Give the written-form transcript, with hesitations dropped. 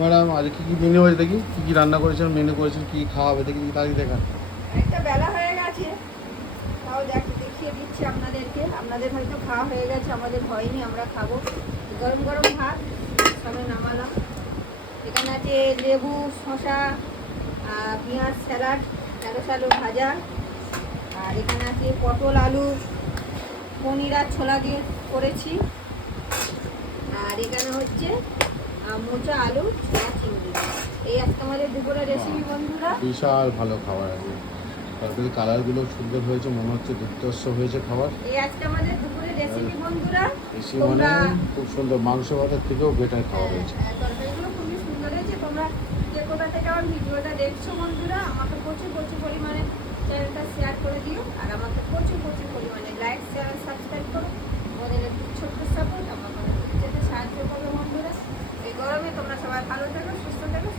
Madam আজ কি menu হয়েছে দেখি, কি রান্না করেছেন, মেনু করেছেন, কি খাওয়াবে দেখি, তারিখ দেখান। একটা বেলা হয়ে গেছে, তাও দেখিয়ে দিচ্ছি আপনাদেরকে। আপনাদের হয়তো খাওয়া হয়ে গেছে, আমাদের হয়নি, আমরা খাবো। গরম গরম ভাত সবে নামালাম। এখানে আছে লেবু, শসা, পেঁয়াজ, স্যালাড, ঢেঁড়স আলু ভাজা, আর এখানে আছে পটল আলু পনির আর ছোলা দিয়ে করেছি। আর এখানে হচ্ছে মোচা আলু ছোলা চিংড়ি। এই আজকে আমাদের দুপুরের রেসিপি বন্ধুরা। বিশাল ভালো খাবার আছে, তরকারি কালারগুলো সুন্দর হয়েছে, মনে হচ্ছে দুর্ধর্ষ হয়েছে খাবার। এই আজকে আমাদের দুপুরের রেসিপি বন্ধুরা। বেশি মানে খুব সুন্দর, মাংস ভাতের থেকেও বেটার খাবার হয়েছে। তরকারিগুলো খুবই সুন্দর হয়েছে। তোমরা যে কোথা থেকে আমার ভিডিওটা দেখছো বন্ধুরা, আমাকে প্রচুর প্রচুর পরিমাণে চ্যানেলটা শেয়ার করে দিও, আর আমাকে প্রচুর প্রচুর পরিমাণে লাইক শেয়ার সাবস্ক্রাইব করো। আমাদের একটু ছোট্ট সাপোর্ট আমার যেতে সাহায্য করবে বন্ধুরা। এই গরমে তোমরা সবাই ভালো থাকো, সুস্থ থাকো।